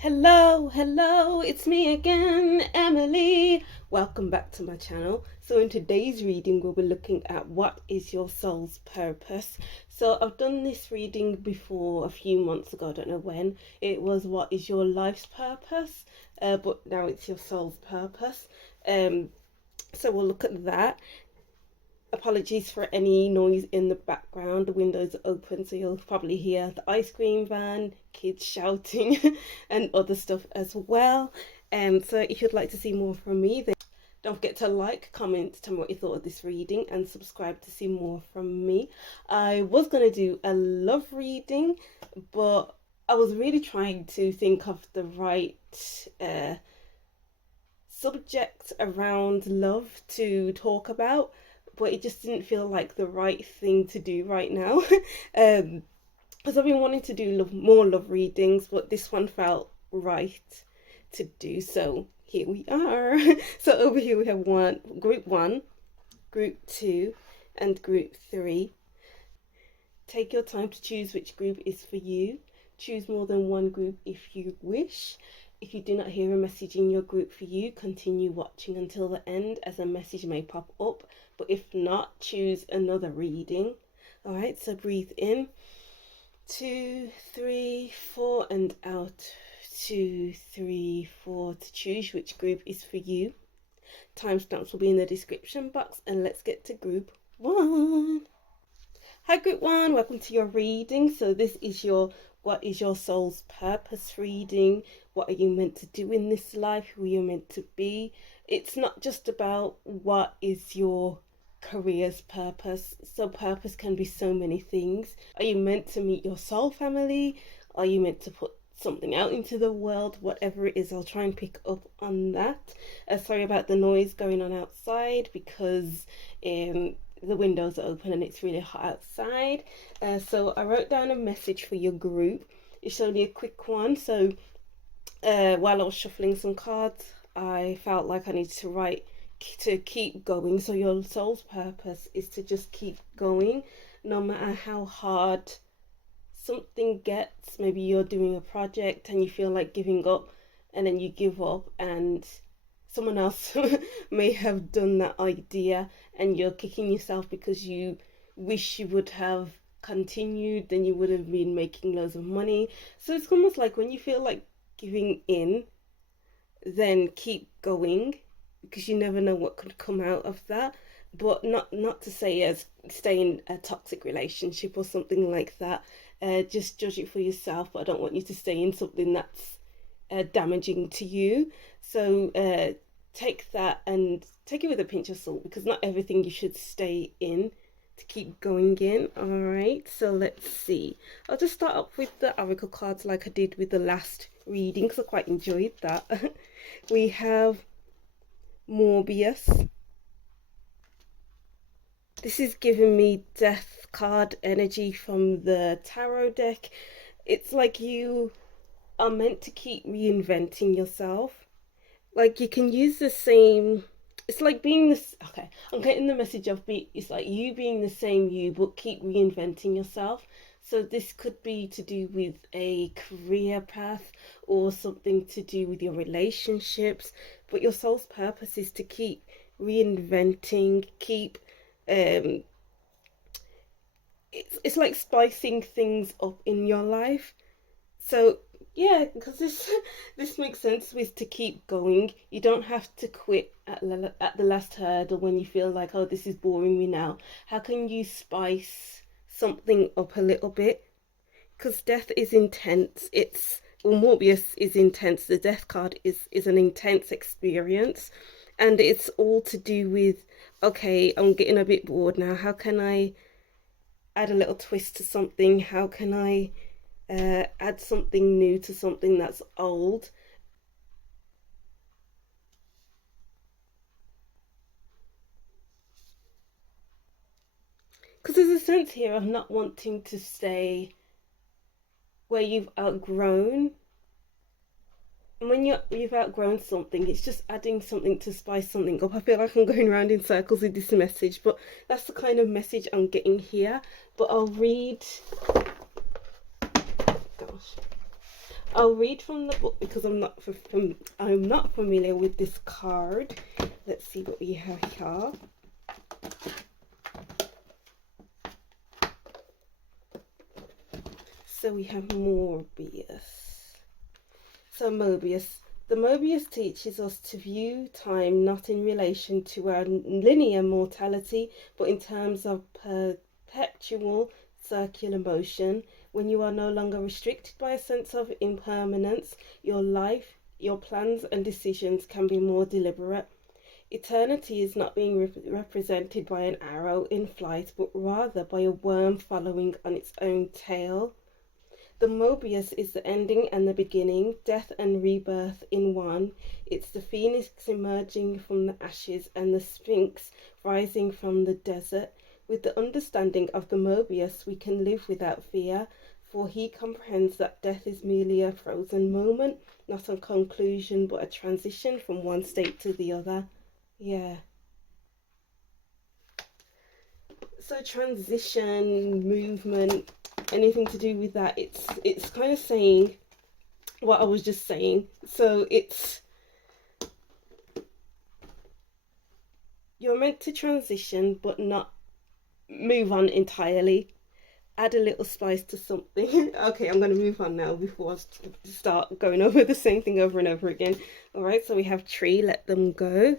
Hello, it's me again, Emily. Welcome back to my channel. So in today's reading, we'll be looking at what is your soul's purpose. So I've done this reading before a few months ago, I don't know when. It was what is your life's purpose, but now it's your soul's purpose. So we'll look at that. Apologies for any noise in the background. The windows are open, so you'll probably hear the ice cream van, kids shouting and other stuff as well. So if you'd like to see more from me, then don't forget to like, comment, tell me what you thought of this reading, and subscribe to see more from me. I was going to do a love reading, but I was really trying to think of the right subject around love to talk about, but it just didn't feel like the right thing to do right now. Because I've been wanting to do more love readings, but this one felt right to do, so here we are. So over here we have group 1, group 2 and group 3. Take your time to choose which group is for you. Choose more than one group if you wish. If you do not hear a message in your group for you, continue watching until the end, as a message may pop up. But if not, choose another reading. Alright, so breathe in. 2, 3, 4 and out. 2, 3, 4 to choose which group is for you. Timestamps will be in the description box, and let's get to group 1. Hi group 1, welcome to your reading. So this is your what is your soul's purpose reading. What are you meant to do in this life? Who are you meant to be? It's not just about what is your career's purpose. So purpose can be so many things. Are you meant to meet your soul family? Are you meant to put something out into the world? Whatever it is, I'll try and pick up on that. Sorry about the noise going on outside, because the windows are open and it's really hot outside. So I wrote down a message for your group. It's only a quick one. So while I was shuffling some cards, I felt like I needed to write to keep going. So your soul's purpose is to just keep going, no matter how hard something gets. Maybe you're doing a project and you feel like giving up, and then you give up, and someone else may have done that idea, and you're kicking yourself because you wish you would have continued, then you would have been making loads of money. So it's almost like when you feel like giving in, then keep going, because you never know what could come out of that. But not to say as stay in a toxic relationship or something like that. Just judge it for yourself, but I don't want you to stay in something that's damaging to you. So take that and take it with a pinch of salt, because not everything you should stay in to keep going in. All right, so let's see. I'll just start up with the oracle cards like I did with the last reading, because I quite enjoyed that. We have Morbius. This is giving me death card energy from the tarot deck. It's like you are meant to keep reinventing yourself. Like you can use the same, it's like being this, okay, I'm getting the message of it's like you being the same you, but keep reinventing yourself. So this could be to do with a career path or something to do with your relationships, but your soul's purpose is to keep reinventing, keep it's like spicing things up in your life. So yeah, because this makes sense with to keep going. You don't have to quit at the last hurdle when you feel like, oh, this is boring me now. How can you spice something up a little bit? Because death is intense. Morbius is intense. The death card is an intense experience, and it's all to do with, okay, I'm getting a bit bored now. How can I add a little twist to something? How can I add something new to something that's old? Because there's a sense here of not wanting to stay where you've outgrown. And when you've outgrown something, it's just adding something to spice something up. I feel like I'm going around in circles with this message, but that's the kind of message I'm getting here. But I'll read I'll read from the book because I'm not familiar with this card. Let's see what we have here. So we have Morbius. So Mobius. The Mobius teaches us to view time not in relation to our linear mortality, but in terms of perpetual circular motion. When you are no longer restricted by a sense of impermanence, your life, your plans and decisions can be more deliberate. Eternity is not being represented by an arrow in flight, but rather by a worm following on its own tail. The Mobius is the ending and the beginning, death and rebirth in one. It's the phoenix emerging from the ashes and the sphinx rising from the desert. With the understanding of the Mobius, we can live without fear, for he comprehends that death is merely a frozen moment, not a conclusion, but a transition from one state to the other. Yeah. So transition, movement, anything to do with that, it's kind of saying what I was just saying. So it's, you're meant to transition but not move on entirely. Add a little spice to something. Okay, I'm going to move on now before I start going over the same thing over and over again. All right, so we have tree, let them go,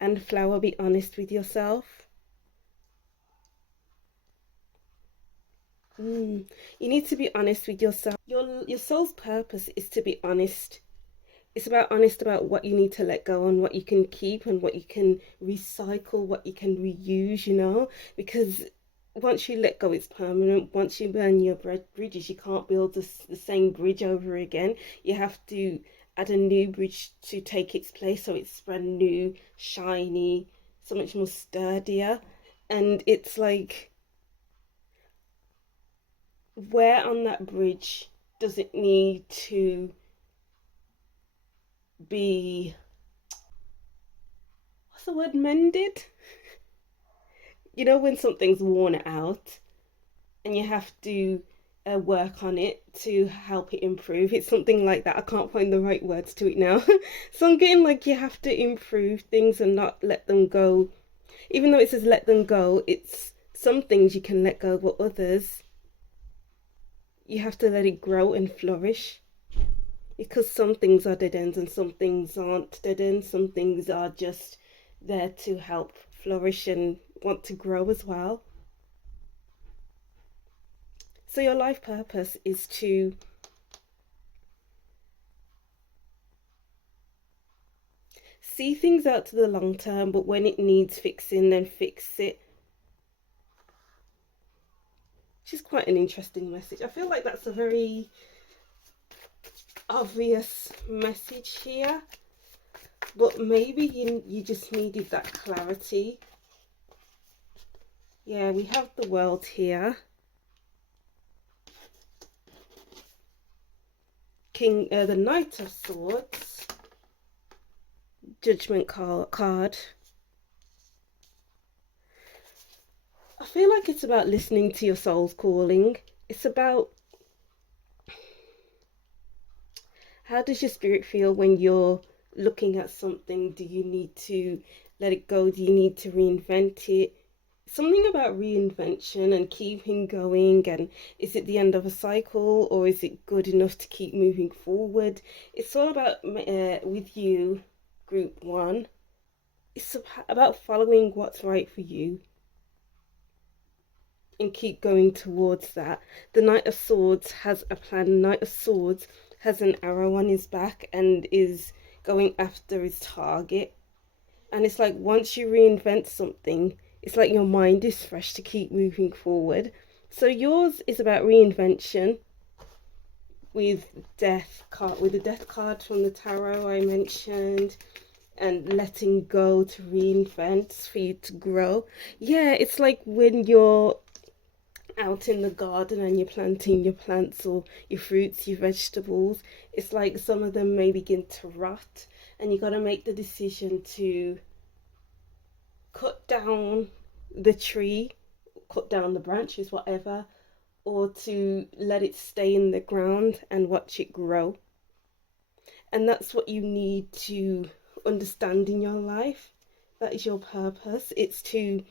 and flower, be honest with yourself. You need to be honest with yourself. Your soul's purpose is to be honest. It's about honest about what you need to let go and what you can keep and what you can recycle, what you can reuse, you know, because once you let go, it's permanent. Once you burn your bridges, you can't build the same bridge over again. You have to add a new bridge to take its place, so it's brand new, shiny, so much more sturdier. And it's like, where on that bridge does it need to be, what's the word, mended? You know, when something's worn out and you have to work on it to help it improve. It's something like that. I can't find the right words to it now. So I'm getting like, you have to improve things and not let them go. Even though it says let them go, it's some things you can let go, but others you have to let it grow and flourish. Because some things are dead ends and some things aren't dead ends. Some things are just there to help flourish and want to grow as well. So your life purpose is to see things out to the long term, but when it needs fixing, then fix it. Which is quite an interesting message. I feel like that's a very obvious message here, but maybe you just needed that clarity. Yeah, we have the world here. The Knight of Swords, Judgment card. I feel like it's about listening to your soul's calling. It's about, how does your spirit feel when you're looking at something? Do you need to let it go? Do you need to reinvent it? Something about reinvention and keeping going, and is it the end of a cycle or is it good enough to keep moving forward? It's all about, with you, group one, it's about following what's right for you and keep going towards that. The Knight of Swords has a plan. Knight of Swords has an arrow on his back and is going after his target. And it's like, once you reinvent something, it's like your mind is fresh to keep moving forward. So yours is about reinvention with death card, with the death card from the tarot I mentioned, and letting go to reinvent for you to grow. Yeah, it's like when you're out in the garden and you're planting your plants or your fruits, your vegetables, it's like some of them may begin to rot and you got to make the decision to cut down the tree, cut down the branches, whatever, or to let it stay in the ground and watch it grow. And that's what you need to understand in your life. That is your purpose. It's to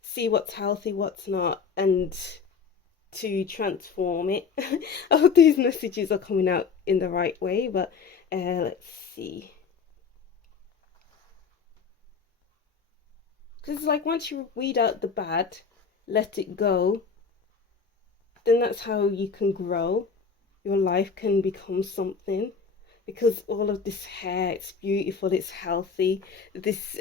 see what's healthy, what's not, and to transform it. I hope these messages are coming out in the right way, but let's see. Because it's like once you weed out the bad, let it go, then that's how you can grow. Your life can become something. Because all of this hair, it's beautiful, it's healthy. This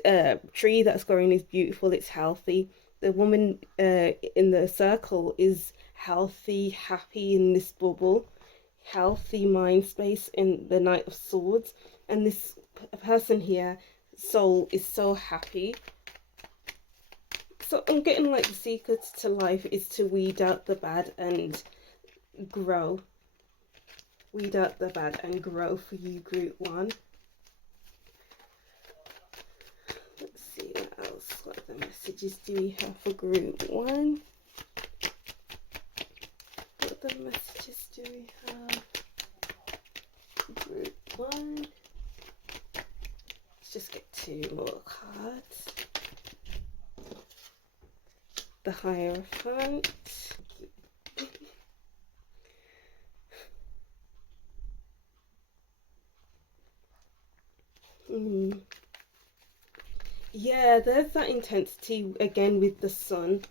tree that's growing is beautiful, it's healthy. The woman in the circle is healthy, happy in this bubble, healthy mind space in the Knight of Swords. And this person here, soul, is so happy. So I'm getting like the secrets to life is to weed out the bad and grow. Weed out the bad and grow for you, group 1. Let's see what else. What other messages do we have for group 1? What other messages do we have for group 1? Let's just get 2 more cards. The Hierophant. Yeah, there's that intensity again with the sun.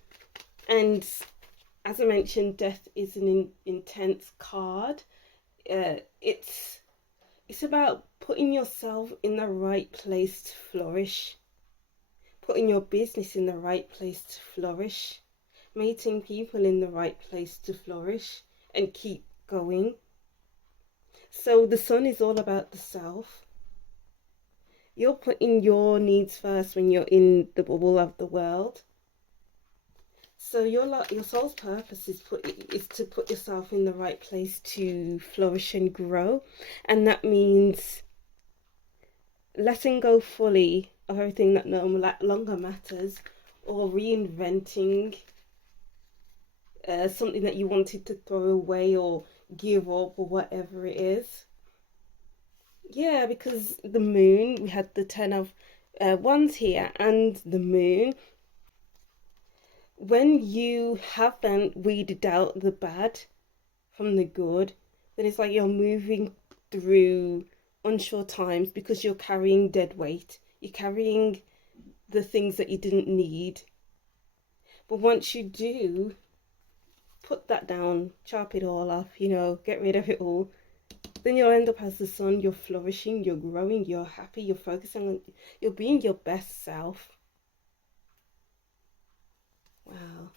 And as I mentioned, death is an intense card. It's about putting yourself in the right place to flourish. Putting your business in the right place to flourish. Meeting people in the right place to flourish and keep going. So the sun is all about the self. You're putting your needs first when you're in the bubble of the world. So your soul's purpose is to put yourself in the right place to flourish and grow. And that means letting go fully of everything that no longer matters, or reinventing something that you wanted to throw away or give up or whatever it is. Yeah, because the moon, we had the 10 of wands here, and the moon. When you haven't weeded out the bad from the good, then it's like you're moving through unsure times because you're carrying dead weight. You're carrying the things that you didn't need. But once you do, put that down, chop it all off, get rid of it all, then you'll end up as the sun. You're flourishing, you're growing, you're happy, you're focusing on, you're being your best self. Wow.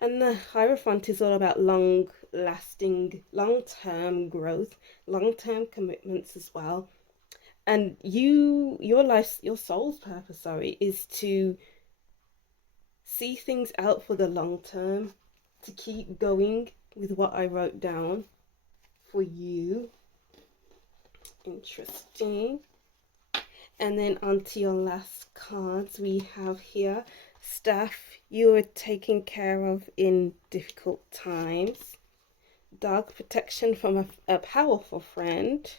And the Hierophant is all about long-lasting, long-term growth, long-term commitments as well. And your soul's purpose, is to see things out for the long term, to keep going with what I wrote down for you. Interesting. And then onto your last cards, we have here staff you are taken care of in difficult times. Dark protection from a powerful friend.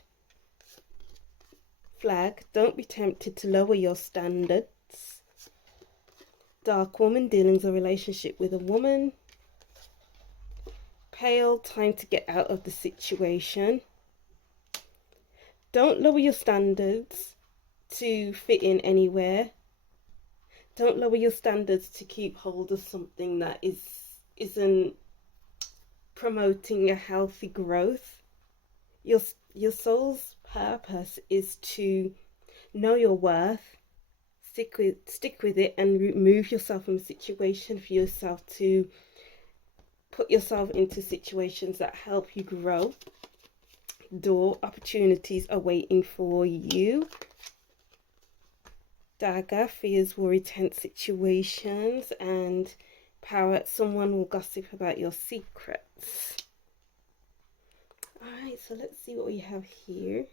Flag, don't be tempted to lower your standards. Dark woman, dealings or relationship with a woman. Pale, time to get out of the situation. Don't lower your standards to fit in anywhere. Don't lower your standards to keep hold of something that isn't promoting a healthy growth. Your soul's purpose is to know your worth, stick with it, and remove yourself from a situation for yourself to put yourself into situations that help you grow. Door opportunities are waiting for you. Dagger, fears, worry, tense situations, and Parrot, someone will gossip about your secrets. Alright, so let's see what we have here.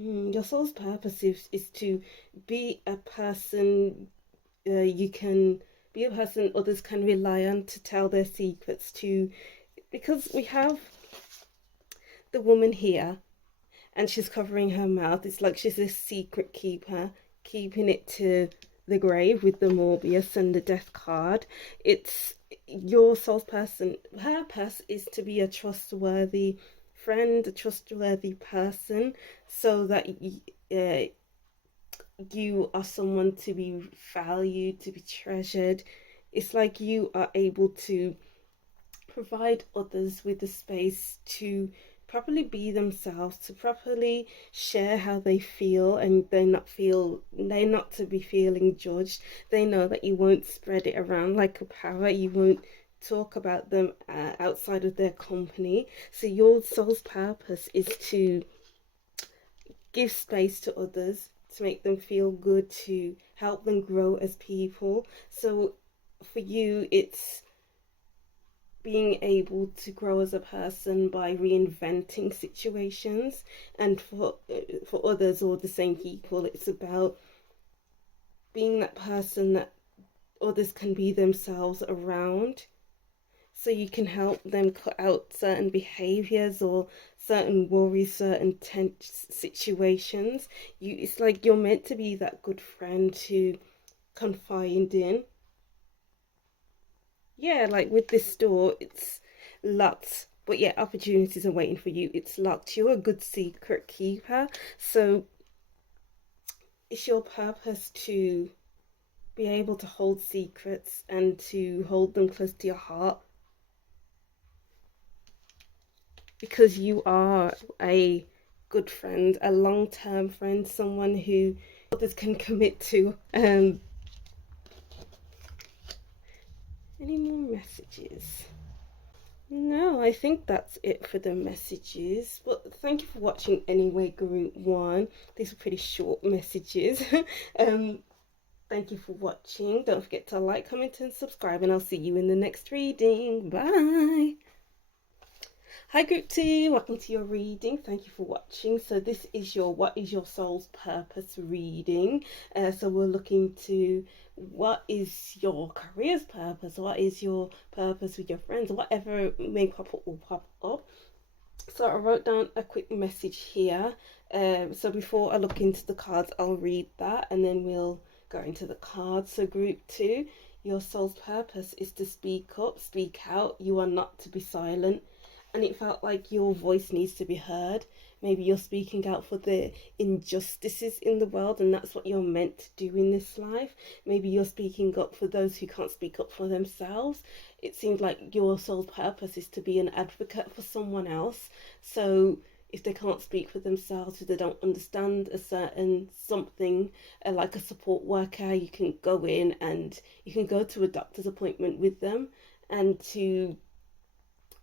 Your soul's purpose is to be a person you can be a person others can rely on to tell their secrets to, because we have the woman here and she's covering her mouth. It's like she's a secret keeper, keeping it to the grave with the Morbius and the death card. It's your soul's person. Purpose is to be a trustworthy friend, a trustworthy person, so that you are someone to be valued, to be treasured. It's like you are able to provide others with the space to properly be themselves, to properly share how they feel, and they're not to be feeling judged. They know that you won't spread it around like a parrot. You won't talk about them outside of their company. So your soul's purpose is to give space to others, to make them feel good, to help them grow as people. So for you, it's being able to grow as a person by reinventing situations, and for others or the same people, it's about being that person that others can be themselves around, so you can help them cut out certain behaviors or certain worries, certain tense situations. It's like you're meant to be that good friend to confide in. Yeah, like with this store, it's locked, but yeah, opportunities are waiting for you. It's locked. You're a good secret keeper, so it's your purpose to be able to hold secrets and to hold them close to your heart, because you are a good friend, a long-term friend, someone who others can commit to. Any more messages? No, I think that's it for the messages. But thank you for watching anyway, group one. These are pretty short messages. um, Thank you for watching. Don't forget to like, comment, and subscribe, and I'll see you in the next reading. Bye. Hi group 2, welcome to your reading. Thank you for watching. So this is your What is Your Soul's Purpose reading. So we're looking to what is your career's purpose, what is your purpose with your friends, whatever may pop up will pop up. So I wrote down a quick message here. So before I look into the cards, I'll read that and then we'll go into the cards. So group 2, your soul's purpose is to speak up, speak out. You are not to be silent. And it felt like your voice needs to be heard. Maybe you're speaking out for the injustices in the world, and that's what you're meant to do in this life. Maybe you're speaking up for those who can't speak up for themselves. It seems like your soul's purpose is to be an advocate for someone else. So if they can't speak for themselves, if they don't understand a certain something, like a support worker, you can go in and you can go to a doctor's appointment with them and to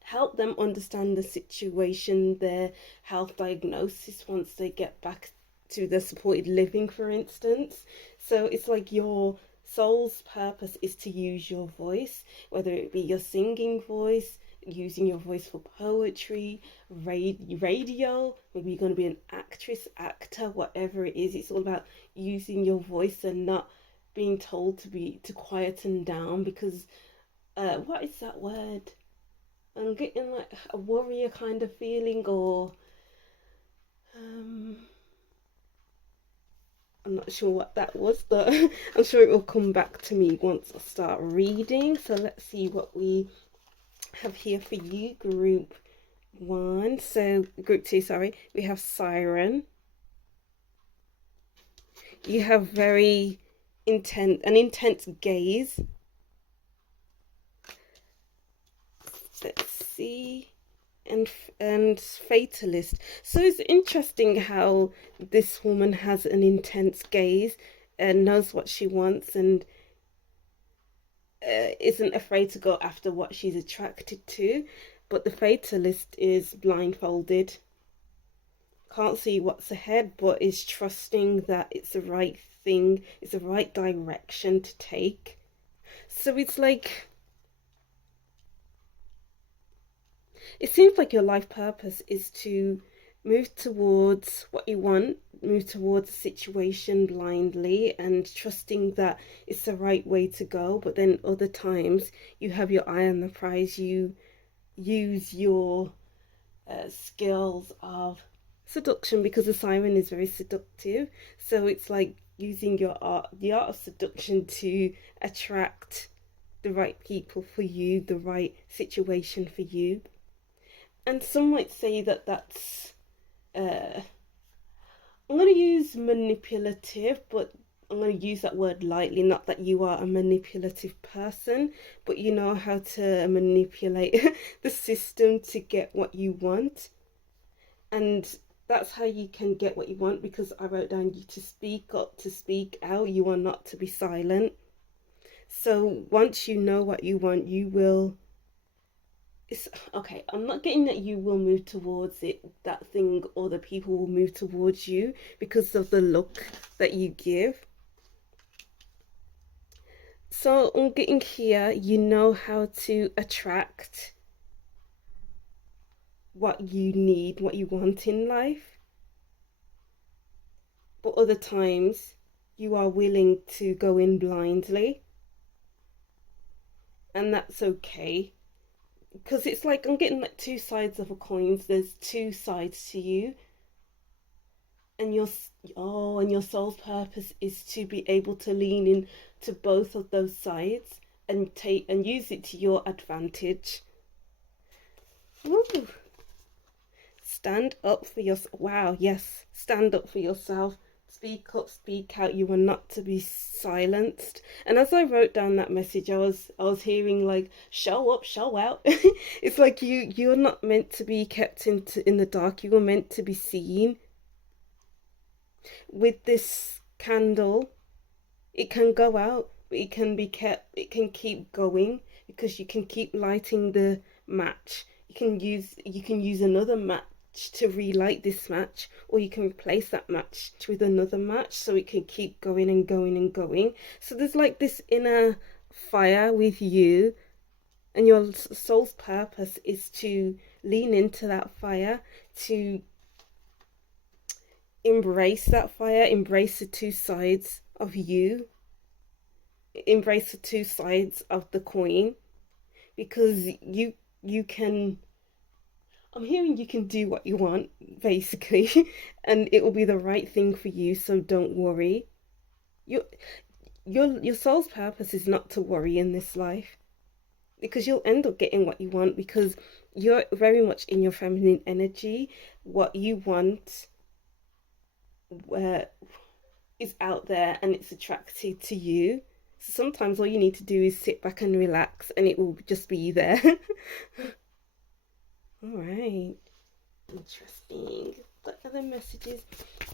help them understand the situation, their health diagnosis once they get back to their supported living, for instance. So it's like your soul's purpose is to use your voice, whether it be your singing voice, using your voice for poetry, radio, maybe you're going to be an actress, actor, whatever it is. It's all about using your voice and not being told to quieten down, because what is that word? I'm getting like a warrior kind of feeling, or I'm not sure what that was, but I'm sure it will come back to me once I start reading. So let's see what we have here for you, group 1. So group 2, sorry, we have Siren. You have very an intense gaze. Let's see, and fatalist. So it's interesting how this woman has an intense gaze and knows what she wants, and isn't afraid to go after what she's attracted to. But the fatalist is blindfolded, can't see what's ahead, but is trusting that it's the right thing, it's the right direction to take. So it's like, it seems like your life purpose is to move towards what you want, move towards a situation blindly and trusting that it's the right way to go. But then other times you have your eye on the prize, you use your skills of seduction, because the siren is very seductive. So it's like using your art, the art of seduction, to attract the right people for you, the right situation for you. And some might say that that's I'm going to use manipulative, but I'm going to use that word lightly. Not that you are a manipulative person, but you know how to manipulate the system to get what you want. And that's how you can get what you want, because I wrote down you to speak up, to speak out. You are not to be silent. So once you know what you want, you will, it's okay, I'm not getting that you will move towards it, that thing, or the people will move towards you because of the look that you give. So I'm getting here, you know how to attract what you need, what you want in life. But other times you are willing to go in blindly, and that's okay. Because it's like I'm getting like two sides of a coin. There's two sides to you, and your soul's purpose is to be able to lean in to both of those sides and take and use it to your advantage. Ooh. Stand up for yourself. Wow, yes, stand up for yourself. Speak up, speak out. You are not to be silenced. And as I wrote down that message, I was hearing like, show up, show out. It's like you're not meant to be kept in the dark. You were meant to be seen. With this candle, it can go out, but it can be kept. It can keep going, because you can keep lighting the match. You can use another match to relight this match, or you can replace that match with another match, so it can keep going and going and going. So there's like this inner fire with you, and your soul's purpose is to lean into that fire, to embrace that fire, embrace the two sides of you, embrace the two sides of the coin, because you can, I'm hearing you can do what you want, basically, and it will be the right thing for you, so don't worry. Your soul's purpose is not to worry in this life, because you'll end up getting what you want, because you're very much in your feminine energy. What you want is out there, and it's attracted to you. So sometimes all you need to do is sit back and relax, and it will just be there. All right, interesting. What other messages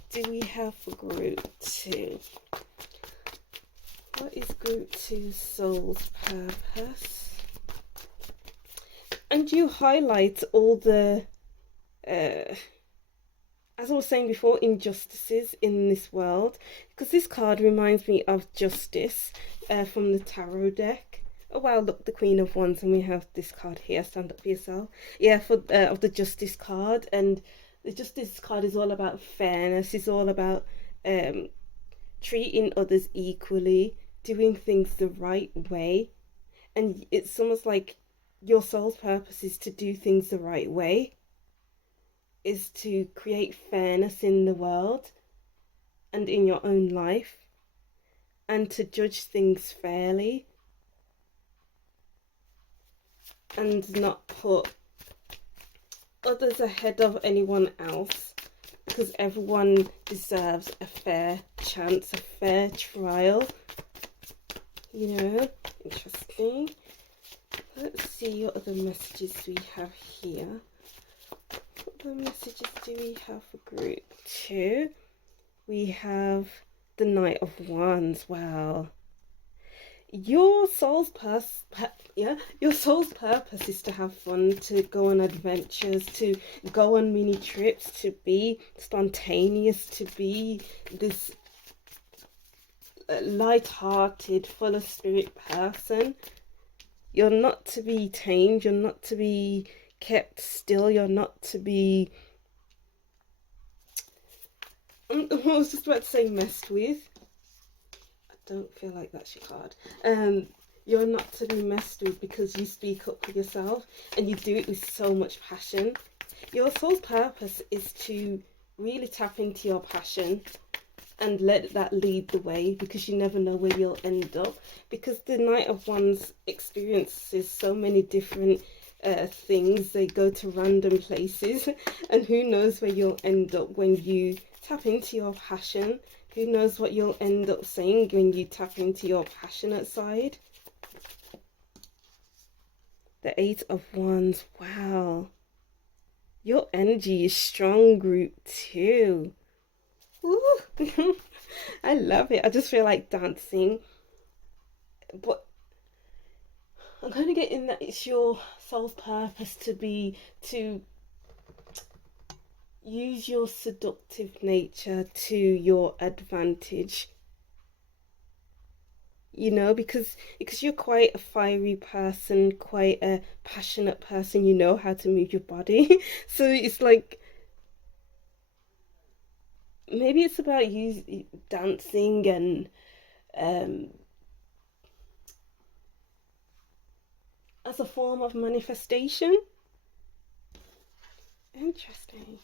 do we have for group 2? What is group 2 soul's purpose? And you highlight all the as I was saying before, injustices in this world, because this card reminds me of justice from the tarot deck. Oh wow, look, the Queen of Wands, and we have this card here, stand up for yourself. Yeah, for of the Justice card. And the Justice card is all about fairness, it's all about treating others equally, doing things the right way. And it's almost like your soul's purpose is to do things the right way, is to create fairness in the world and in your own life, and to judge things fairly, and not put others ahead of anyone else, because everyone deserves a fair chance, a fair trial. You know, interesting. Let's see what other messages we have here. What other messages do we have for group 2? We have the Knight of Wands. Wow. Your soul's purpose is to have fun, to go on adventures, to go on mini trips, to be spontaneous, to be this light-hearted, full of spirit person. You're not to be tamed, you're not to be kept still, you're not to be I was just about to say messed with. I don't feel like that's your card. You're not to be messed with because you speak up for yourself and you do it with so much passion. Your soul's purpose is to really tap into your passion and let that lead the way, because you never know where you'll end up. Because the Knight of Wands experiences so many different things. They go to random places and who knows where you'll end up when you tap into your passion. Who knows what you'll end up saying when you tap into your passionate side. The Eight of Wands. Wow. Your energy is strong, group, too. Ooh. I love it. I just feel like dancing. But I'm kind of getting that it's your soul's purpose to use your seductive nature to your advantage. You know, because you're quite a fiery person, quite a passionate person, you know how to move your body. So it's like, maybe it's about you dancing and as a form of manifestation. Interesting.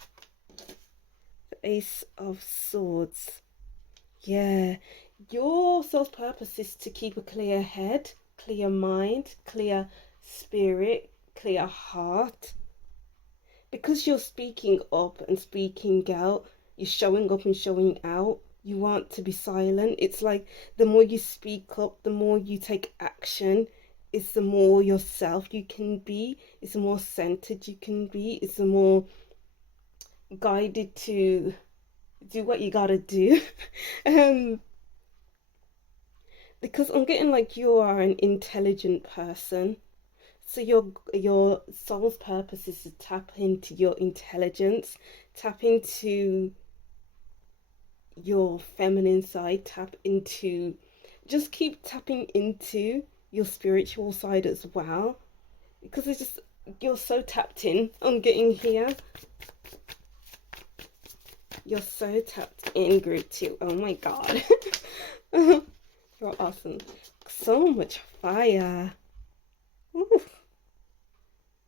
The Ace of Swords. Yeah, your soul's purpose is to keep a clear head, clear mind, clear spirit, clear heart. Because you're speaking up and speaking out, you're showing up and showing out. You want to be silent. It's like the more you speak up, the more you take action. It's the more yourself you can be. It's the more centered you can be. It's the more guided to do what you gotta do. Because I'm getting like you are an intelligent person. So your soul's purpose is to tap into your intelligence, tap into your feminine side, just keep tapping into your spiritual side as well. Because it's just, you're so tapped in. I'm getting here. You're so tapped in, group 2. Oh my god. You're awesome. So much fire. Ooh.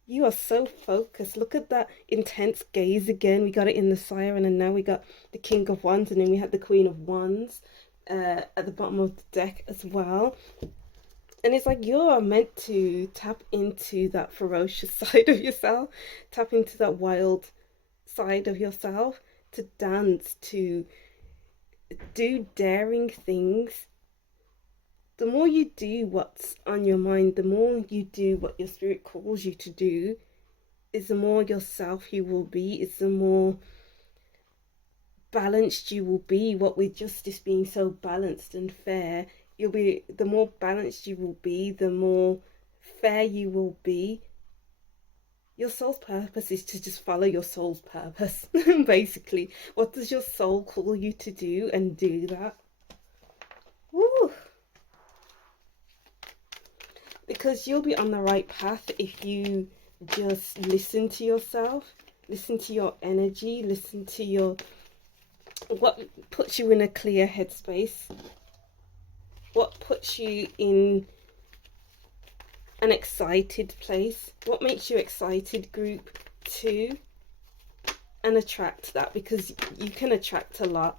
You are so focused. Look at that intense gaze again. We got it in the Siren, and now we got the King of Wands, and then we had the Queen of Wands at the bottom of the deck as well. And it's like you're meant to tap into that ferocious side of yourself, tap into that wild side of yourself, to dance, to do daring things. The more you do what's on your mind, the more you do what your spirit calls you to do, is the more yourself you will be, is the more balanced you will be. What with justice being so balanced and fair, the more balanced you will be, the more fair you will be. Your soul's purpose is to just follow your soul's purpose. Basically, what does your soul call you to do, and do that. Woo! Because you'll be on the right path if you just listen to yourself, listen to your energy, listen to what puts you in a clear headspace, what puts you in an excited place, what makes you excited, group 2, and attract that, because you can attract a lot.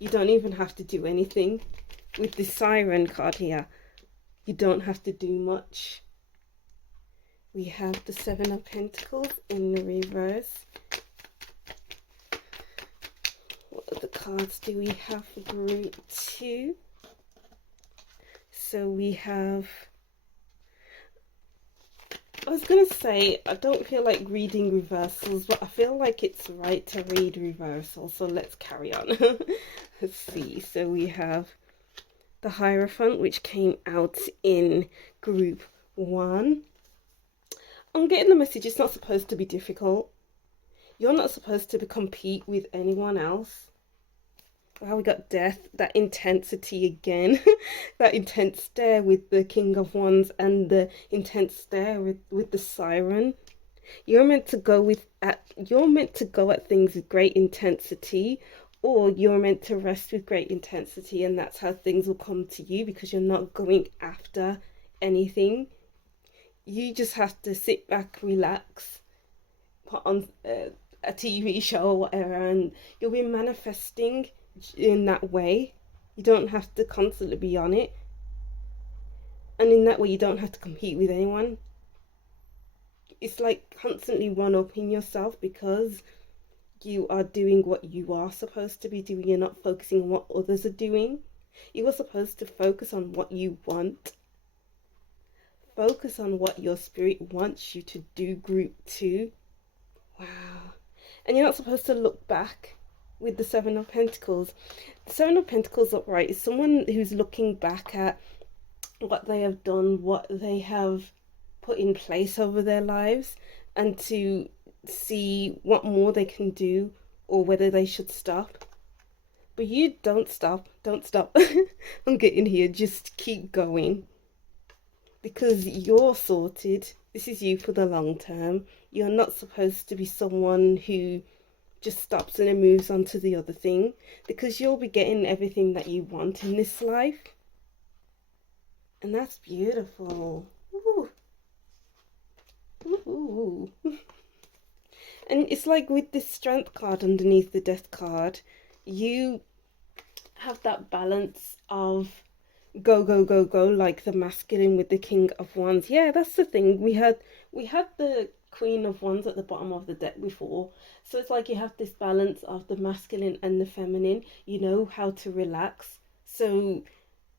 You don't even have to do anything. With the Siren card here, you don't have to do much. We have the Seven of Pentacles in the reverse. What other cards do we have for group 2? So we have, I was going to say, I don't feel like reading reversals, but I feel like it's right to read reversals, so let's carry on. Let's see. So we have the Hierophant, which came out in group 1. I'm getting the message it's not supposed to be difficult. You're not supposed to compete with anyone else. Wow, we got Death, that intensity again. That intense stare with the King of Wands, and the intense stare with the Siren. You're meant to go at things with great intensity, or you're meant to rest with great intensity, and that's how things will come to you because you're not going after anything. You just have to sit back, relax, put on a TV show or whatever, and you'll be manifesting in that way. You don't have to constantly be on it, and in that way, you don't have to compete with anyone. It's like constantly one upping yourself because you are doing what you are supposed to be doing. You're not focusing on what others are doing. You are supposed to focus on what you want. Focus on what your spirit wants you to do, group 2. Wow. And you're not supposed to look back with the Seven of Pentacles. The Seven of Pentacles upright is someone who's looking back at what they have done, what they have put in place over their lives, and to see what more they can do or whether they should stop. But you don't stop. I'm getting here. Just keep going. Because you're sorted. This is you for the long term. You're not supposed to be someone who just stops and then moves on to the other thing, because you'll be getting everything that you want in this life. And that's beautiful. Ooh. Ooh. And it's like with this Strength card underneath the Death card, you have that balance of go, like the masculine with the King of Wands. Yeah, that's the thing. We had the Queen of Wands at the bottom of the deck before. So it's like you have this balance of the masculine and the feminine. You know how to relax. So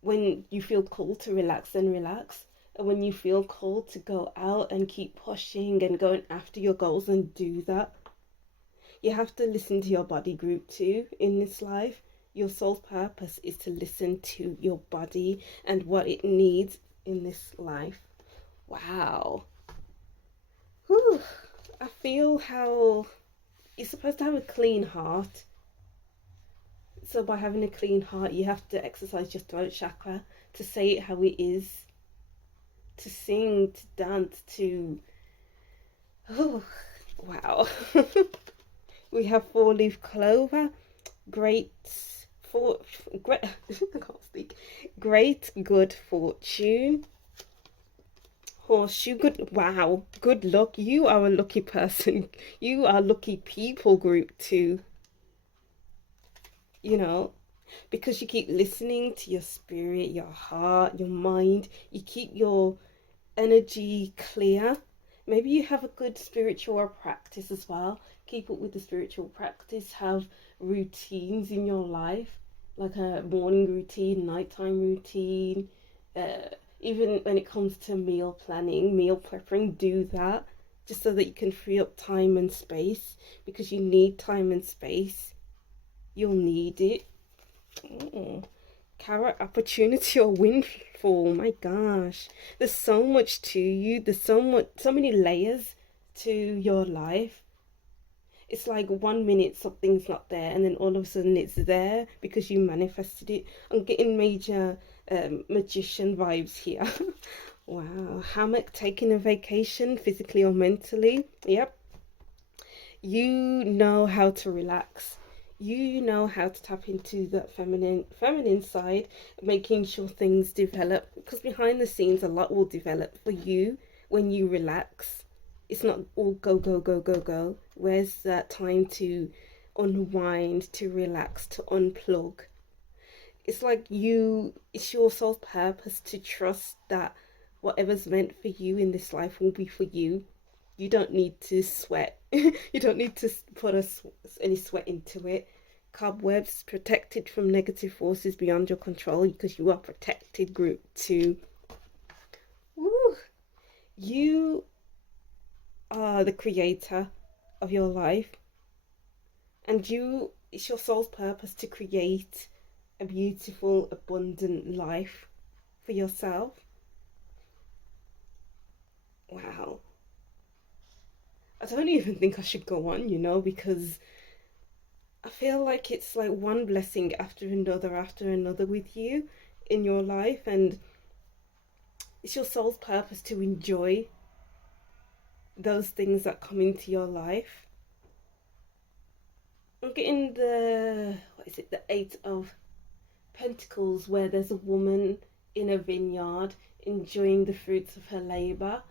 when you feel called to relax, then relax. And when you feel called to go out and keep pushing and going after your goals, and do that. You have to listen to your body, group 2, in this life. Your soul's purpose is to listen to your body and what it needs in this life. Wow. Whew. I feel how you're supposed to have a clean heart. So by having a clean heart, you have to exercise your throat chakra to say it how it is, to sing, to dance, to... Oh, wow. We have 4-leaf clover, great good fortune, horseshoe, good luck. You are a lucky person. You are lucky people, group 2. You know, because you keep listening to your spirit, your heart, your mind. You keep your energy clear. Maybe you have a good spiritual practice as well. Keep up with the spiritual practice. Have routines in your life, like a morning routine, nighttime routine. Even when it comes to meal planning, meal prepping, do that just so that you can free up time and space, because you need time and space. You'll need it. Carrot, opportunity, or windfall. My gosh, there's so much to you. There's so many layers to your life. It's like 1 minute something's not there, and then all of a sudden it's there because you manifested it. I'm getting major magician vibes here. Wow. Hammock, taking a vacation, physically or mentally. Yep. You know how to relax. You know how to tap into that feminine side, making sure things develop, because behind the scenes a lot will develop for you when you relax. It's not all go. Where's that time to unwind, to relax, to unplug? It's like it's your soul's purpose to trust that whatever's meant for you in this life will be for you. You don't need to sweat. You don't need to put any sweat into it. Cobwebs, protected from negative forces beyond your control, because you are protected, group 2. Woo. You are the creator of your life, and it's your soul's purpose to create a beautiful, abundant life for yourself. Wow. I don't even think I should go on, because I feel like it's like one blessing after another with you in your life, and it's your soul's purpose to enjoy those things that come into your life. I'm getting the, what is it, the Eight of Pentacles, where there's a woman in a vineyard enjoying the fruits of her labor,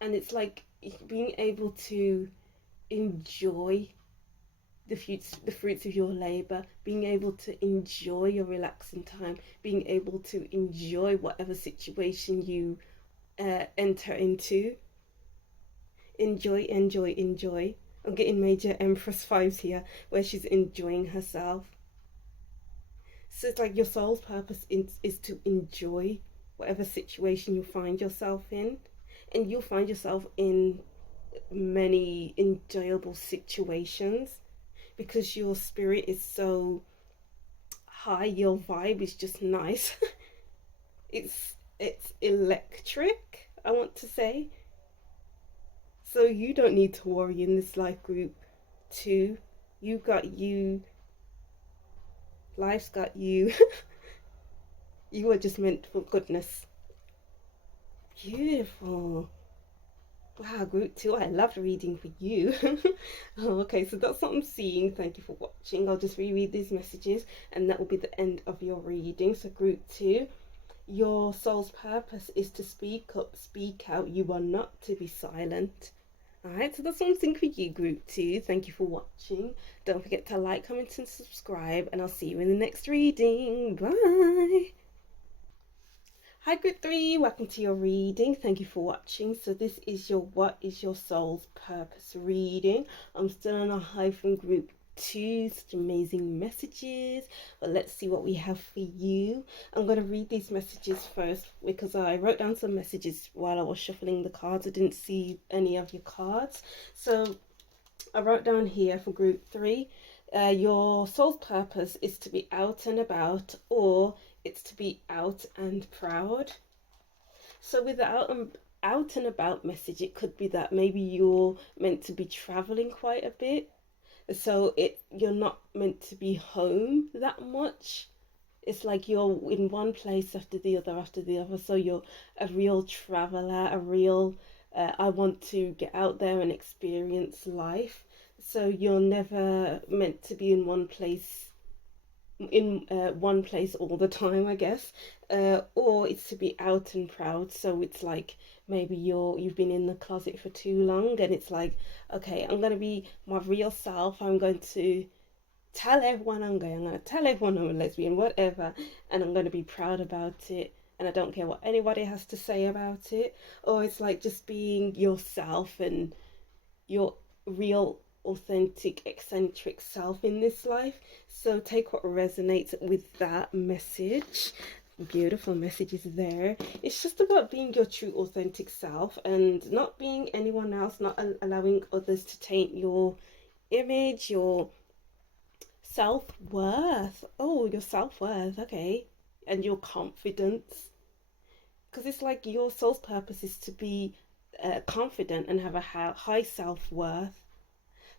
and it's like being able to enjoy the fruits of your labor, being able to enjoy your relaxing time, being able to enjoy whatever situation you enter into. Enjoy, enjoy, enjoy. I'm getting major Empress vibes here, where she's enjoying herself. So it's like your soul's purpose is to enjoy whatever situation you find yourself in. And you'll find yourself in many enjoyable situations because your spirit is so high, your vibe is just nice. it's electric, I want to say. So you don't need to worry in this life group too. You got you, life's got you. You were just meant for goodness. Beautiful. Wow, group 2, I loved reading for you. Oh, okay, so that's what I'm seeing. Thank you for watching. I'll just reread these messages and that will be the end of your reading. So group 2, your soul's purpose is to speak up, speak out. You are not to be silent. Alright, so that's something for you, group 2. Thank you for watching. Don't forget to like, comment and subscribe, and I'll see you in the next reading. Bye. Hi group 3, welcome to your reading. Thank you for watching. So this is your what is your soul's purpose reading. I'm still on a high from group 2, such amazing messages, but let's see what we have for you. I'm going to read these messages first because I wrote down some messages while I was shuffling the cards. I didn't see any of your cards, so I wrote down here for group 3, your soul's purpose is to be out and about, or it's to be out and proud. So with the out and about message, it could be that maybe you're meant to be traveling quite a bit, so you're not meant to be home that much. It's like you're in one place after the other, so you're a real traveler, a real I want to get out there and experience life. So you're never meant to be in one place all the time, I guess. Or it's to be out and proud. So it's like maybe you've been in the closet for too long, and it's like, okay, I'm gonna be my real self. I'm going to tell everyone I'm gay. I'm going to tell everyone I'm a lesbian, whatever, and I'm going to be proud about it. And I don't care what anybody has to say about it. Or it's like just being yourself and your real, authentic, eccentric self in this life. So take what resonates with that message. Beautiful messages there. It's just about being your true, authentic self and not being anyone else, not allowing others to taint your image, your self-worth. Oh, your self-worth, okay. And your confidence, because it's like your soul's purpose is to be confident and have a high self-worth.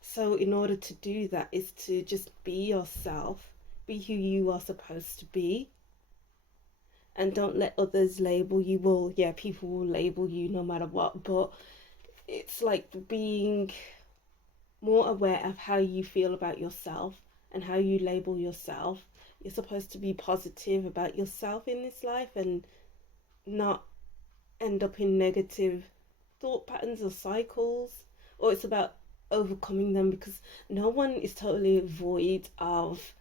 So in order to do that is to just be yourself, be who you are supposed to be, and don't let others label you. Well, yeah, people will label you no matter what, but it's like being more aware of how you feel about yourself and how you label yourself. You're supposed to be positive about yourself in this life and not end up in negative thought patterns or cycles. Or it's about overcoming them, because no one is totally void of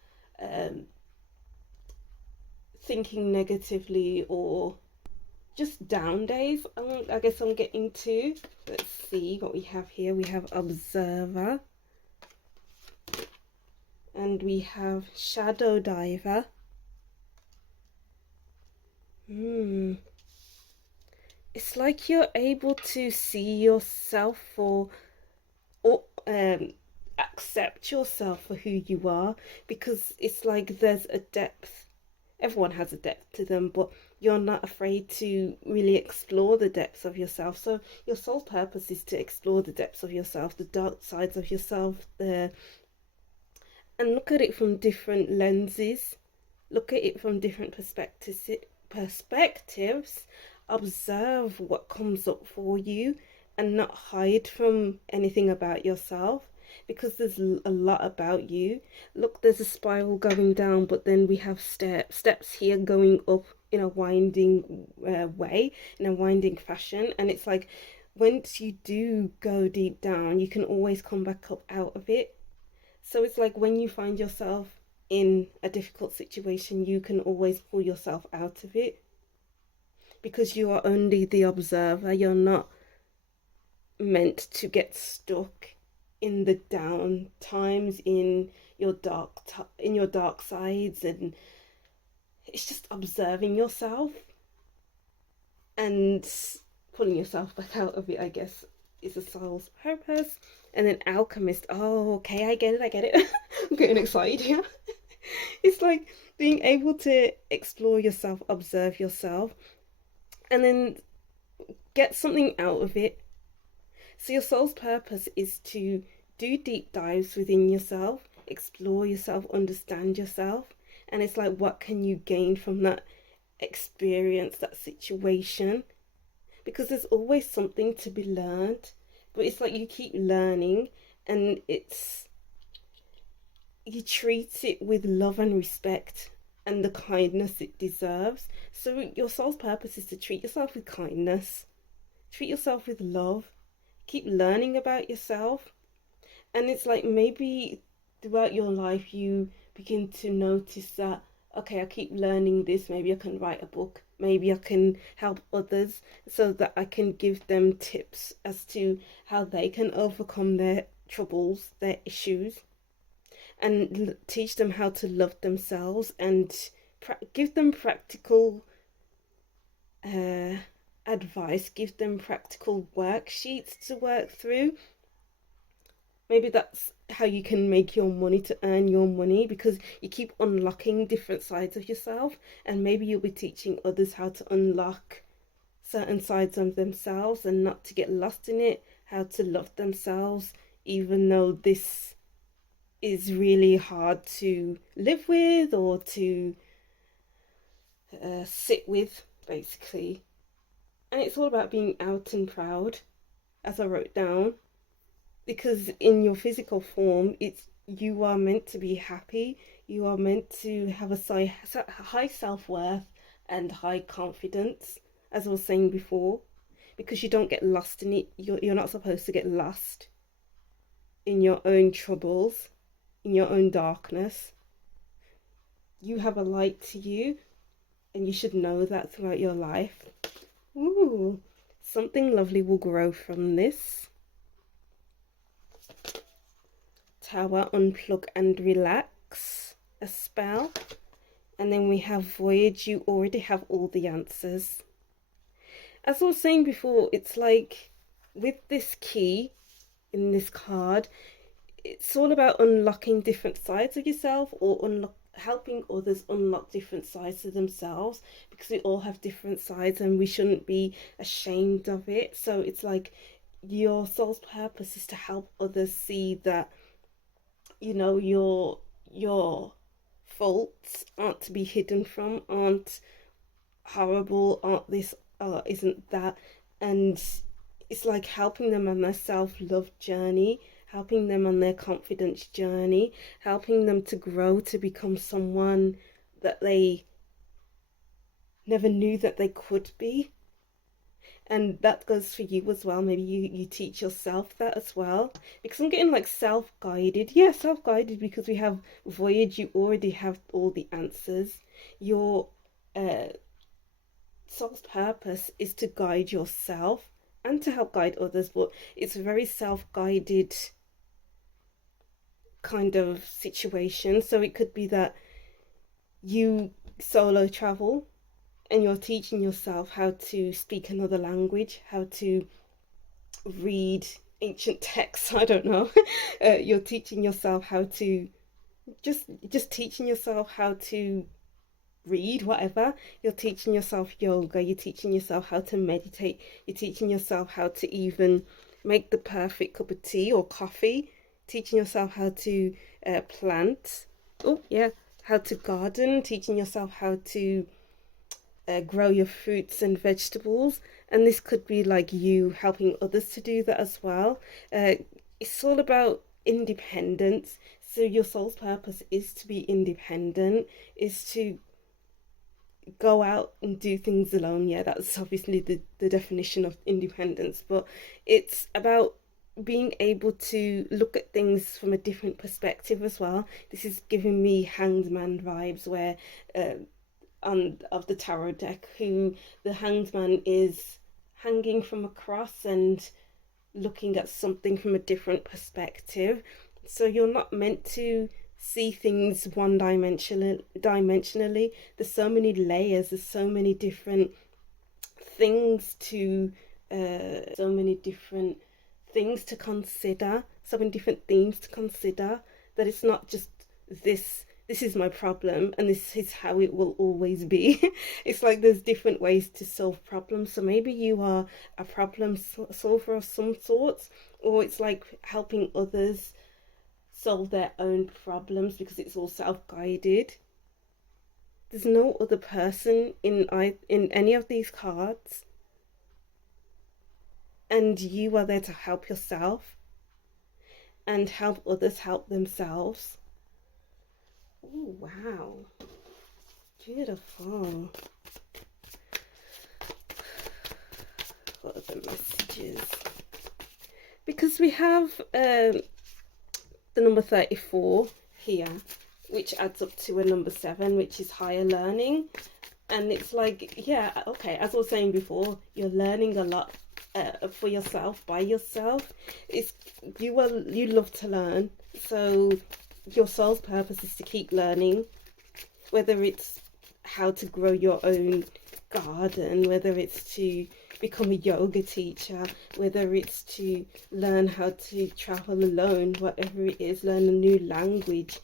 thinking negatively or just down days. I guess I'm getting to. Let's see what we have here. We have Observer. And we have Shadow Diver. It's like you're able to see yourself or accept yourself for who you are, because it's like there's a depth. Everyone has a depth to them, but you're not afraid to really explore the depths of yourself. So your soul's purpose is to explore the depths of yourself, the dark sides of yourself, and look at it from different lenses. Look at it from different perspectives. Observe what comes up for you and not hide from anything about yourself. because there's a lot about you. Look, there's a spiral going down, but then we have steps here going up in a winding way, in a winding fashion. And it's like once you do go deep down, you can always come back up out of it. So it's like when you find yourself in a difficult situation, you can always pull yourself out of it because you are only the observer. You're not meant to get stuck in the down times, in your dark sides, and it's just observing yourself and pulling yourself back out of it, I guess, is a soul's purpose. And then alchemist, oh, okay, I get it. I'm getting excited here. It's like being able to explore yourself, observe yourself, and then get something out of it. So your soul's purpose is to do deep dives within yourself, explore yourself, understand yourself. And it's like, what can you gain from that experience, that situation? Because there's always something to be learned. But it's like you keep learning, and you treat it with love and respect and the kindness it deserves. So your soul's purpose is to treat yourself with kindness, treat yourself with love, keep learning about yourself. And it's like maybe throughout your life you begin to notice that, okay, I keep learning this, maybe I can write a book, maybe I can help others so that I can give them tips as to how they can overcome their troubles, their issues, and teach them how to love themselves and give them practical advice, give them practical worksheets to work through. Maybe that's how you can make your money, to earn your money, because you keep unlocking different sides of yourself, and maybe you'll be teaching others how to unlock certain sides of themselves and not to get lost in it, how to love themselves, even though this is really hard to live with or to sit with, basically. And it's all about being out and proud, as I wrote down, because in your physical form, you are meant to be happy, you are meant to have a high self-worth and high confidence, as I was saying before, because you don't get lost in it. You're not supposed to get lost in your own troubles, in your own darkness. You have a light to you, and you should know that throughout your life. Ooh, something lovely will grow from this. Tower, unplug and relax, a spell. And then we have voyage, you already have all the answers. As I was saying before, it's like with this key in this card, it's all about unlocking different sides of yourself, or helping others unlock different sides of themselves, because we all have different sides and we shouldn't be ashamed of it. So it's like your soul's purpose is to help others see that, you know, your faults aren't to be hidden from, aren't horrible, aren't this, isn't that. And it's like helping them on their self-love journey, helping them on their confidence journey, helping them to grow to become someone that they never knew that they could be. And that goes for you as well. Maybe you teach yourself that as well, because I'm getting like self-guided. Yeah, self-guided, because we have voyage, you already have all the answers. Your soul's purpose is to guide yourself and to help guide others, but it's a very self-guided kind of situation. So it could be that you solo travel and you're teaching yourself how to speak another language, how to read ancient texts. I don't know. You're teaching yourself how to just teaching yourself how to read, whatever. You're teaching yourself yoga, you're teaching yourself how to meditate, you're teaching yourself how to even make the perfect cup of tea or coffee, teaching yourself how to plant, how to garden, teaching yourself how to grow your fruits and vegetables. And this could be like you helping others to do that as well. It's all about independence. So your soul's purpose is to be independent, is to go out and do things alone. Yeah, that's obviously the definition of independence, but it's about being able to look at things from a different perspective as well. This is giving me Hanged Man vibes, where on of the tarot deck, who the Hanged Man is hanging from a cross and looking at something from a different perspective. So you're not meant to see things dimensionally. There's so many layers, there's so many different things to so many different things to consider, so many different themes to consider, that it's not just this is my problem and this is how it will always be. It's like there's different ways to solve problems. So maybe you are a problem solver of some sorts, or it's like helping others solve their own problems, because it's all self-guided. There's no other person in any of these cards, and you are there to help yourself and help others help themselves. Oh wow, beautiful. What are the messages? Because we have the number 34 here, which adds up to a number 7, which is higher learning. And it's like, yeah, okay, as I was saying before, you're learning a lot for yourself, by yourself. It's you love to learn, so your soul's purpose is to keep learning, whether it's how to grow your own garden, whether it's to become a yoga teacher, whether it's to learn how to travel alone, whatever it is, learn a new language.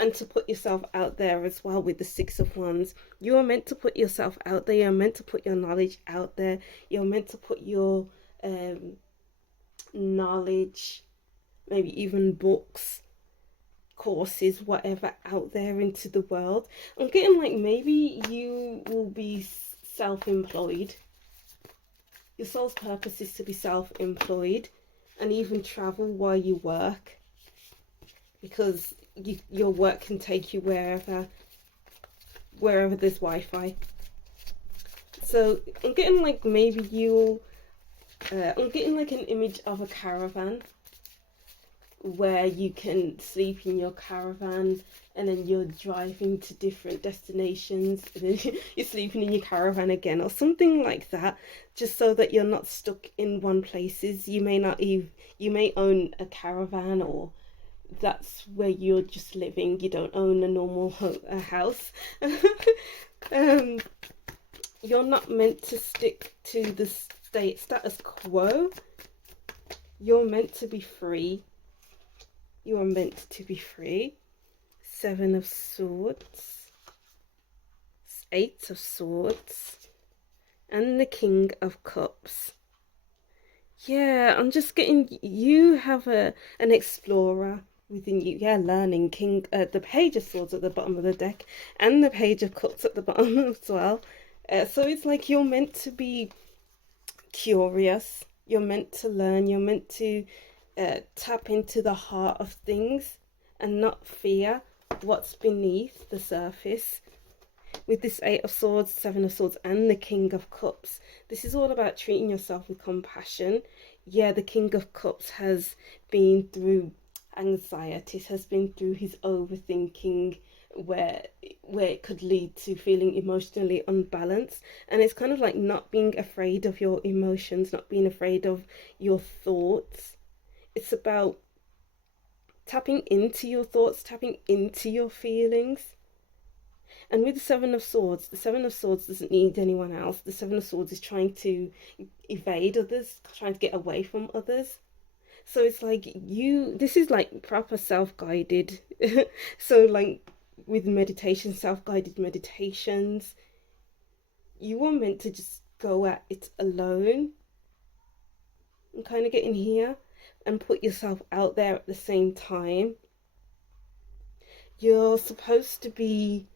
And to put yourself out there as well with the 6 of Wands. You are meant to put yourself out there. You're meant to put your knowledge out there. You're meant to put your knowledge, maybe even books, courses, whatever, out there into the world. I'm getting like maybe you will be self-employed. Your soul's purpose is to be self-employed and even travel while you work, because your work can take you wherever there's Wi-Fi. So I'm getting like maybe I'm getting like an image of a caravan, where you can sleep in your caravan and then you're driving to different destinations and then you're sleeping in your caravan again, or something like that, just so that you're not stuck in one places. You may own a caravan, or that's where you're just living. You don't own a normal house. You're not meant to stick to the status quo. You're meant to be free. You are meant to be free. 7 of Swords, 8 of Swords, and the King of Cups. Yeah, I'm just getting, you have an explorer within you. Yeah, learning. The Page of Swords at the bottom of the deck, and the Page of Cups at the bottom as well. So it's like you're meant to be curious. You're meant to learn. You're meant to tap into the heart of things and not fear what's beneath the surface. With this 8 of Swords, 7 of Swords, and the King of Cups, this is all about treating yourself with compassion. Yeah, the King of Cups has been through anxiety, has been through his overthinking, where it could lead to feeling emotionally unbalanced. And it's kind of like not being afraid of your emotions, not being afraid of your thoughts. It's about tapping into your thoughts, tapping into your feelings. And with the 7 of Swords doesn't need anyone else. The 7 of Swords is trying to evade others, trying to get away from others. So it's like this is like proper self-guided. So like with meditation, self-guided meditations, you are meant to just go at it alone. I'm kind of getting here, and put yourself out there at the same time. You're supposed to be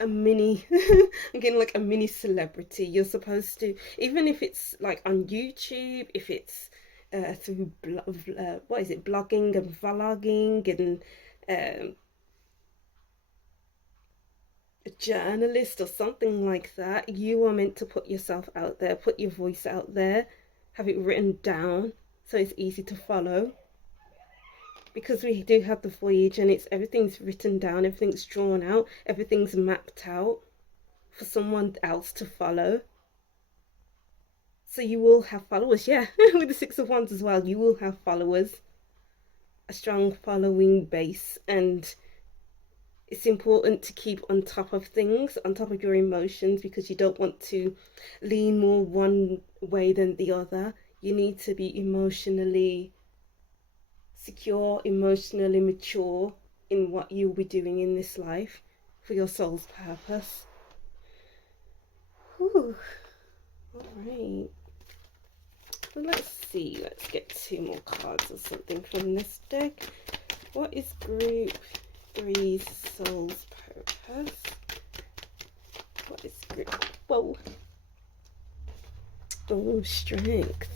a mini I'm getting like a mini celebrity. You're supposed to, even if it's like on YouTube, if it's through what is it, blogging and vlogging and a journalist or something like that. You are meant to put yourself out there, put your voice out there, have it written down so it's easy to follow. Because we do have the voyage and it's everything's written down, everything's drawn out, everything's mapped out for someone else to follow. So you will have followers, yeah. With the Six of Wands as well, you will have followers, a strong following base, and it's important to keep on top of things, on top of your emotions, because you don't want to lean more one way than the other. You need to be emotionally secure, emotionally mature in what you'll be doing in this life for your soul's purpose. Whew. All right. Well, let's see. Let's get 2 more cards or something from this deck. What is group 3's soul's purpose? What is group? Whoa. Oh, strength.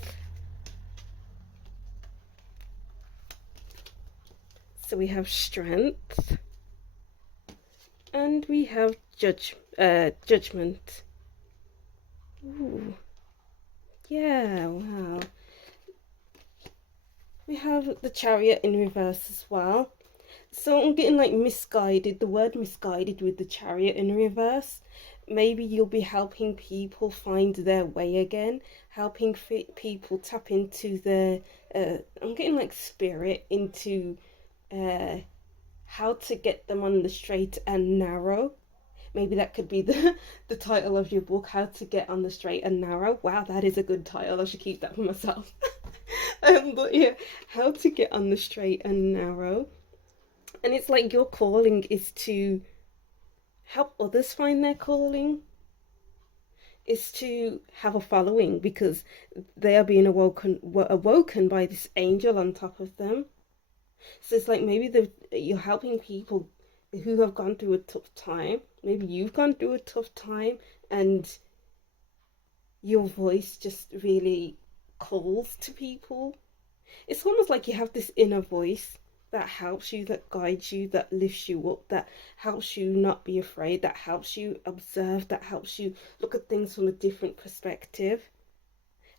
So we have strength, and we have judgment. Ooh. Yeah, wow. We have the Chariot in reverse as well. So I'm getting like misguided, the word misguided with the Chariot in reverse. Maybe you'll be helping people find their way again, helping people tap into their, I'm getting like spirit, into how to get them on the straight and narrow. Maybe that could be the title of your book, How to Get on the Straight and Narrow. Wow, that is a good title. I should keep that for myself. But yeah, How to Get on the Straight and Narrow. And it's like your calling is to help others find their calling, is to have a following, because they are being awoken by this angel on top of them. So it's like maybe you're helping people who have gone through a tough time. Maybe you've gone through a tough time and your voice just really calls to people. It's almost like you have this inner voice that helps you, that guides you, that lifts you up, that helps you not be afraid, that helps you observe, that helps you look at things from a different perspective.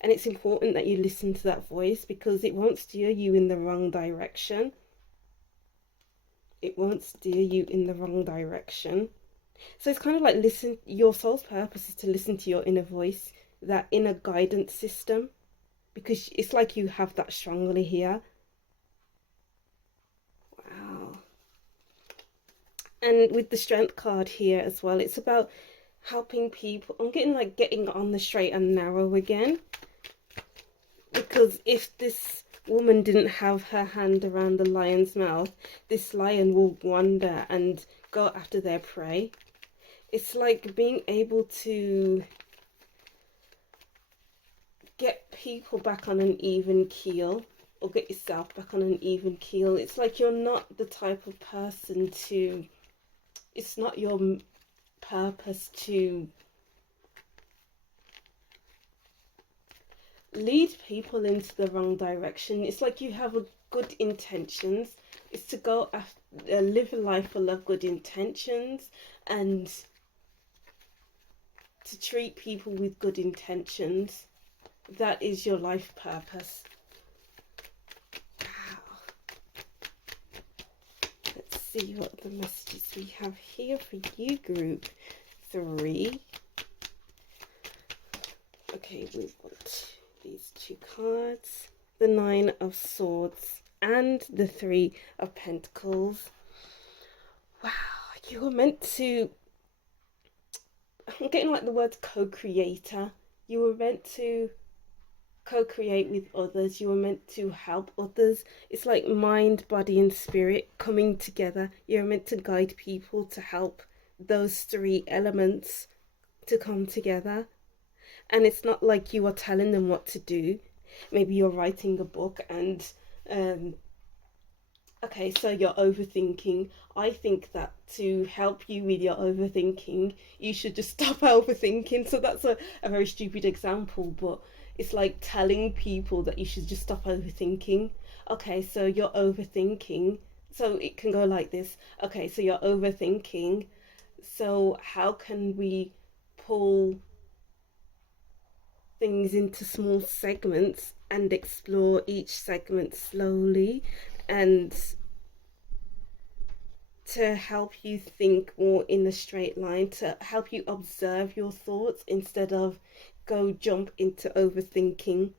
And it's important that you listen to that voice, because it won't steer you in the wrong direction. It won't steer you in the wrong direction. So it's kind of like your soul's purpose is to listen to your inner voice, that inner guidance system, because it's like you have that strongly here. Wow. And with the strength card here as well, it's about helping people. I'm getting on the straight and narrow again. Because if this woman didn't have her hand around the lion's mouth, this lion will wander and go after their prey. It's like being able to get people back on an even keel, or get yourself back on an even keel. It's like you're not the type of person to, it's not your purpose to lead people into the wrong direction. It's like you have a good intentions. It's to go after, live a life full of good intentions, and to treat people with good intentions. That is your life purpose. Wow. Let's see what the messages we have here for you, group 3. Okay, we've got these 2 cards, the 9 of Swords and the 3 of Pentacles. Wow, you were meant to, I'm getting like the word co-creator. You were meant to co-create with others. You were meant to help others. It's like mind, body and spirit coming together. You're meant to guide people to help those 3 elements to come together. And it's not like you are telling them what to do. Maybe you're writing a book and Okay, so you're overthinking. I think that to help you with your overthinking, you should just stop overthinking. So that's a very stupid example, but it's like telling people that you should just stop overthinking. Okay, so you're overthinking. So it can go like this. Okay, so you're overthinking. So how can we pull things into small segments and explore each segment slowly and to help you think more in a straight line, to help you observe your thoughts instead of go jump into overthinking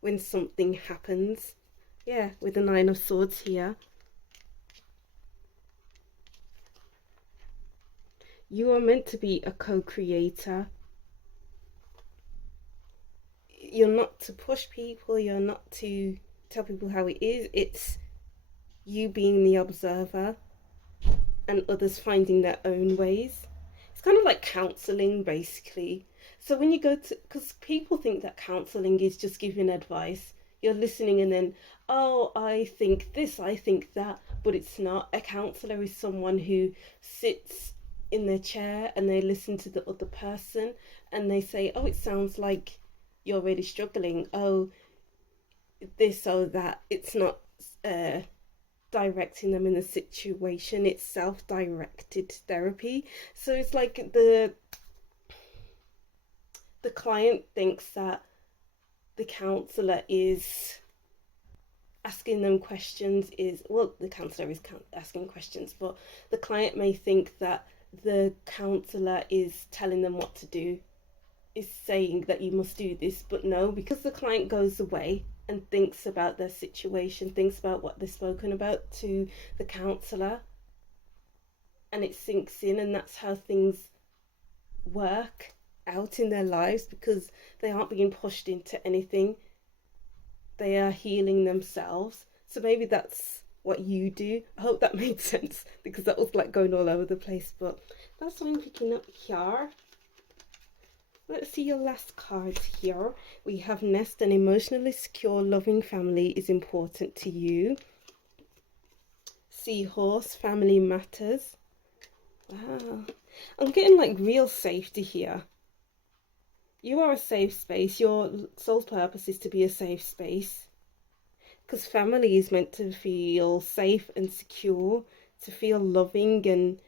when something happens. Yeah, with the Nine of Swords here. You are meant to be a co-creator. You're not to push people, you're not to tell people how it is. It's you being the observer and others finding their own ways. It's kind of like counseling, basically. So when you go to, because people think that counseling is just giving advice, you're listening and then, oh, I think this, I think that, but it's not. A counselor is someone who sits in their chair and they listen to the other person and they say, oh, it sounds like you're really struggling. Oh, this or that. It's not directing them in the situation, it's self-directed therapy. So it's like the client thinks that the counselor is asking them questions, is, well, the counselor is asking questions, but the client may think that the counselor is telling them what to do, is saying that you must do this, but no, because the client goes away and thinks about their situation, thinks about what they've spoken about to the counsellor, and it sinks in, and that's how things work out in their lives because they aren't being pushed into anything. They are healing themselves. So maybe that's what you do. I hope that made sense because that was like going all over the place, but that's what I'm picking up here. Let's see your last cards here. We have Nest, an emotionally secure, loving family is important to you. Seahorse, family matters. Wow. I'm getting like real safety here. You are a safe space. Your soul's purpose is to be a safe space. Because family is meant to feel safe and secure, to feel loving, and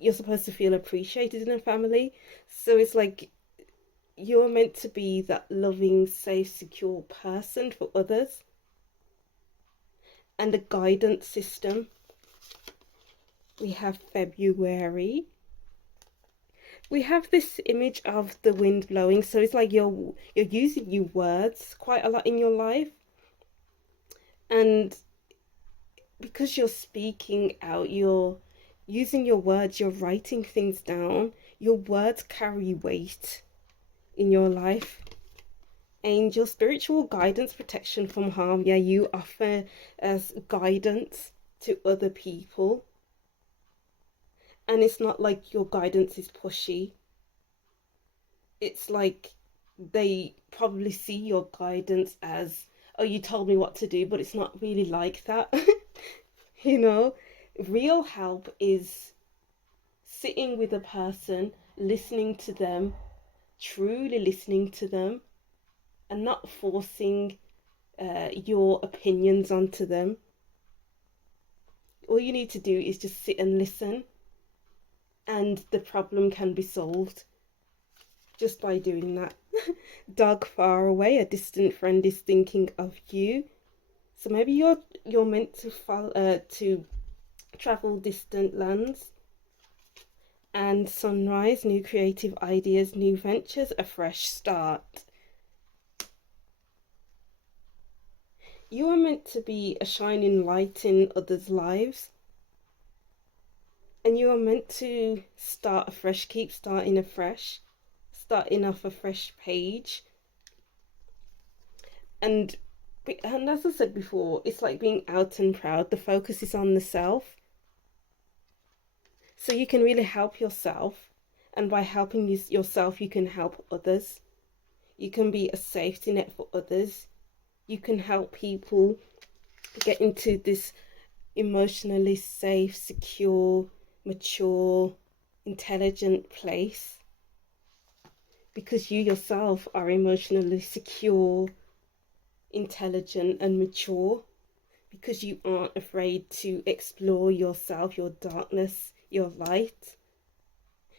you're supposed to feel appreciated in a family. So it's like you're meant to be that loving, safe, secure person for others and a guidance system. We have February. We have this image of the wind blowing, so it's like you're using your words quite a lot in your life, and because you're speaking out, you're using your words, you're writing things down. Your words carry weight in your life. Angel, spiritual guidance, protection from harm. Yeah, you offer as guidance to other people. And it's not like your guidance is pushy. It's like they probably see your guidance as, oh, you told me what to do, but it's not really like that. You know, real help is sitting with a person, listening to them, truly listening to them, and not forcing your opinions onto them. All you need to do is just sit and listen, and the problem can be solved just by doing that. Dog far away, a distant friend is thinking of you. So maybe you're meant to to travel distant lands. And sunrise, new creative ideas, new ventures, a fresh start. You are meant to be a shining light in others' lives. And you are meant to start afresh, keep starting afresh, starting off a fresh page. And as I said before, it's like being out and proud. The focus is on the self. So you can really help yourself. And by helping yourself, you can help others. You can be a safety net for others. You can help people get into this emotionally safe, secure, mature, intelligent place because you yourself are emotionally secure, intelligent, and mature because you aren't afraid to explore yourself, your darkness, your light.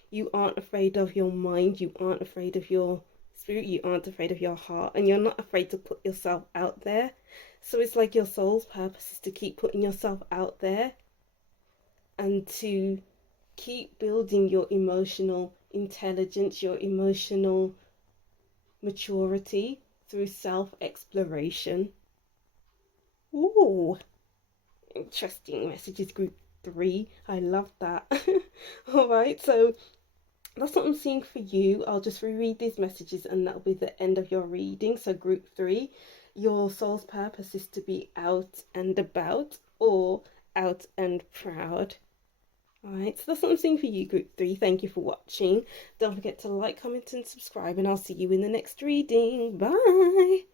You aren't afraid of your mind, you aren't afraid of your spirit, you aren't afraid of your heart, and you're not afraid to put yourself out there. So it's like your soul's purpose is to keep putting yourself out there and to keep building your emotional intelligence, your emotional maturity through self exploration. Ooh, interesting messages, group 3. I love that. All right, so that's what I'm seeing for you. I'll just reread these messages and that'll be the end of your reading. So, group 3, your soul's purpose is to be out and about or out and proud. Alright, so that's what I'm seeing for you, group 3. Thank you for watching. Don't forget to like, comment, and subscribe, and I'll see you in the next reading. Bye!